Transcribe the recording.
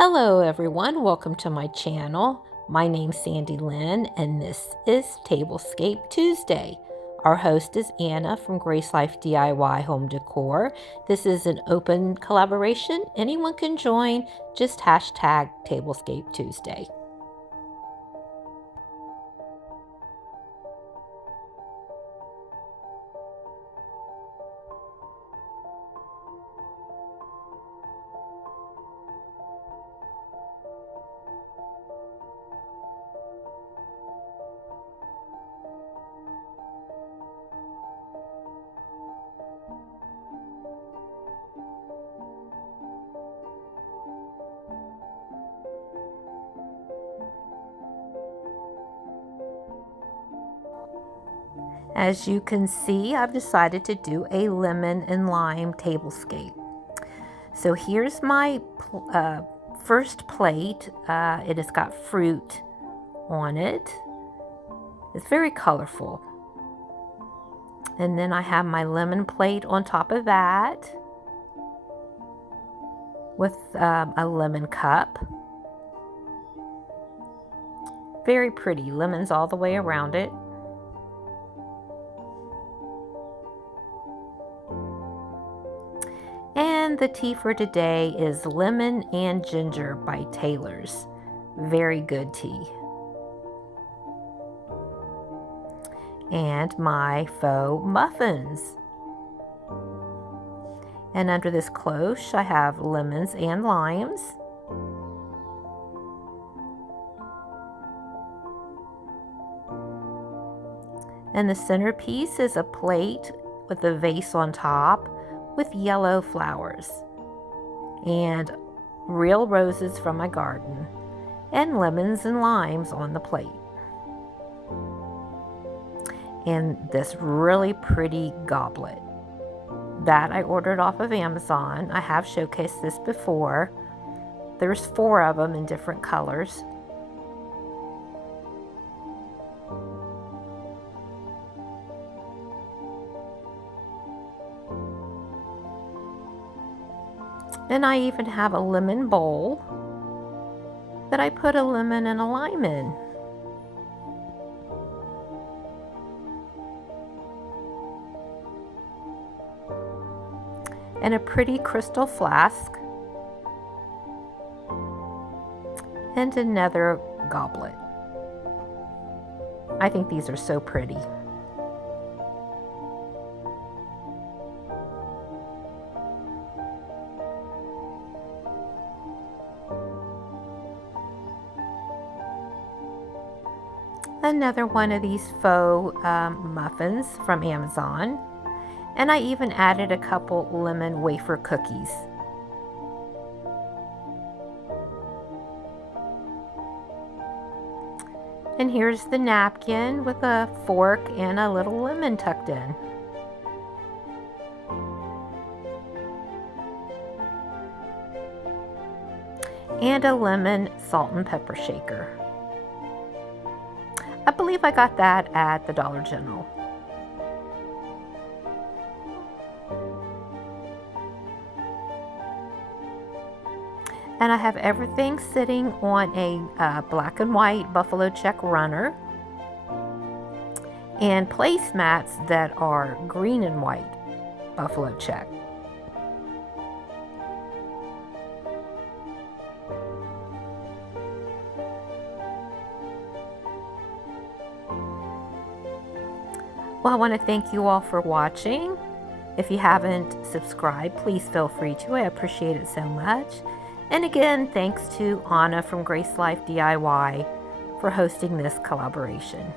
Hello everyone, welcome to my channel. My name's Sandy Lynn and this is Tablescape Tuesday. Our host is Anna from Grace Life DIY Home Decor. This is an open collaboration. Anyone can join, just hashtag Tablescape Tuesday. As you can see, I've decided to do a lemon and lime tablescape. So here's my first plate. It has got fruit on it. It's very colorful. And then I have my lemon plate on top of that with a lemon cup. Very pretty, lemons all the way around it. And the tea for today is Lemon and Ginger by Taylor's. Very good tea. And my faux muffins. And under this cloche I have lemons and limes. And the centerpiece is a plate with a vase on top with yellow flowers and real roses from my garden and lemons and limes on the plate. And this really pretty goblet that I ordered off of Amazon. I have showcased this before. There's 4 of them in different colors. And I even have a lemon bowl that I put a lemon and a lime in. And a pretty crystal flask. And another goblet. I think these are so pretty. Another one of these faux muffins from Amazon. And I even added a couple lemon wafer cookies. And here's the napkin with a fork and a little lemon tucked in. And a lemon salt and pepper shaker. I believe I got that at the Dollar General. And I have everything sitting on a black and white buffalo check runner and placemats that are green and white buffalo check. Well, I want to thank you all for watching. If you haven't subscribed, please feel free to. I appreciate it so much. And again, thanks to Anna from Grace Life DIY for hosting this collaboration.